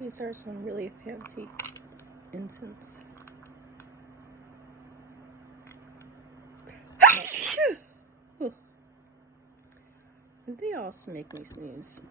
These are some really fancy incense. And they also make me sneeze.